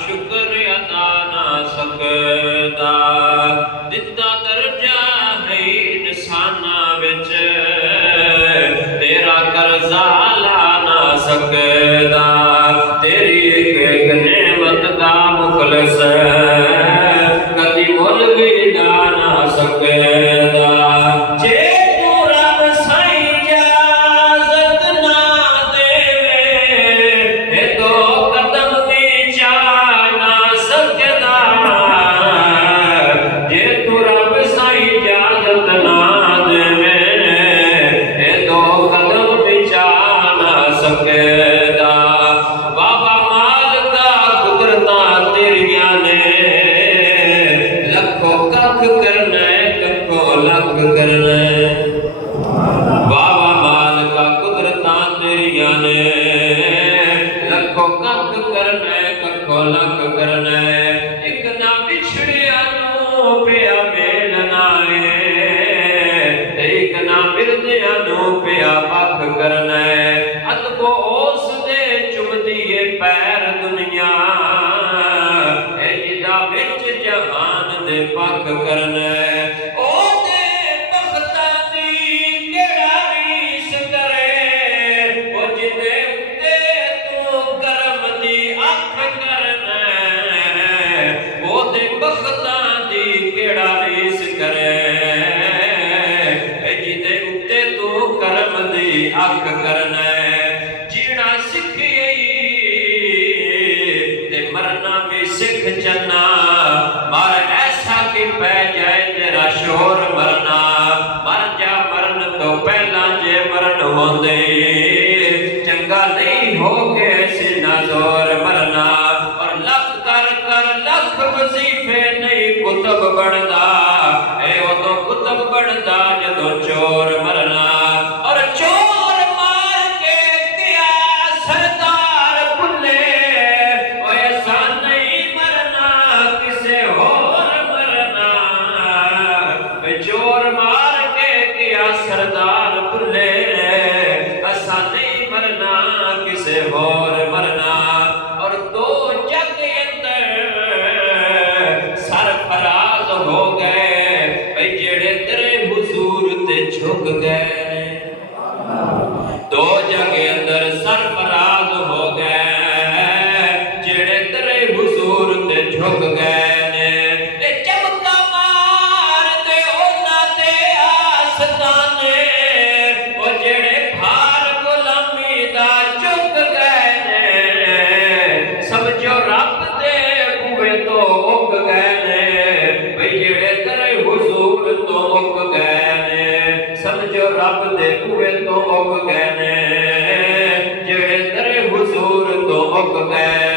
शुक्र अदा ना सकदा, दिता दर्जा है इंसाना विच, तेरा कर्जा ला ना सकदा। तेरी एक नेमत दा मुखलस कदी मुल भी ला ना सकदा। जे तू रब साईं इजाजत ना देवे, ए तो कदम भी चा ना सकदा। जे तू रब साईं इजाजत ना देवे, ए तो कदम भी चा ना सकदा। बाबा मालिका कुदरतां तेरियां ने, लखो कख करना कखो लख करना। बाबा मालिका कुदरतां तेरियां ने, लखो कख करना कखो लख करना। एक ना बिछड़िया नूं पिया मेलना है, एक ना मिलदिया नूं पिया पख करना। अदबो उस दे चुमदीए पैर दुनिया, ए जिदा विच जहान दे पख करना। ओदे बख्तां दी केड़ा रीस करे, ओ जिदे उत्ते तू करम दी अख करना। ओदे बख्तां दी केड़ा रीस करे, ए जिदे उत्ते तू करम दी अख करना। जीना सिखिए ते मरना भी सिख चलना, मर ऐसा कि पै जाए तेरा शोर मरना। मर जा मरन तो पहला जे मरन होंदे, चंगा नहीं हो के सीना जोर मरना। और लख कर कर लख वजीफे नहीं कुतब बनदा, ए उदों कुतब बनदा जदों चोर मरना। और चोर मार के किया सरदार भुले, ओ ऐसा नहीं मरना किसे होर मरना। चोर मार के किया सरदार भुले, ऐसा नहीं मरना किसे होर मरना। और दो जग अंदर सरफराज हो गए, भाई जेड़े तेरे हुजूर ते झुक गए। दो जग अंदर सरफराज हो गए, जेड़े तेरे हुजूर ते झुक गए ने। ए चमका मार दे ओना दे आसताने, ओ जेड़े भार गुलामी दा चुक गए ने। समझो रब दे बूहे तो उग गए ने, भाई जेड़े तेरे हुजूर तो उग गए ने। समझो रब दे बूहे तो उग गए ने, जेड़े तेरे हुजूर तो उग गए।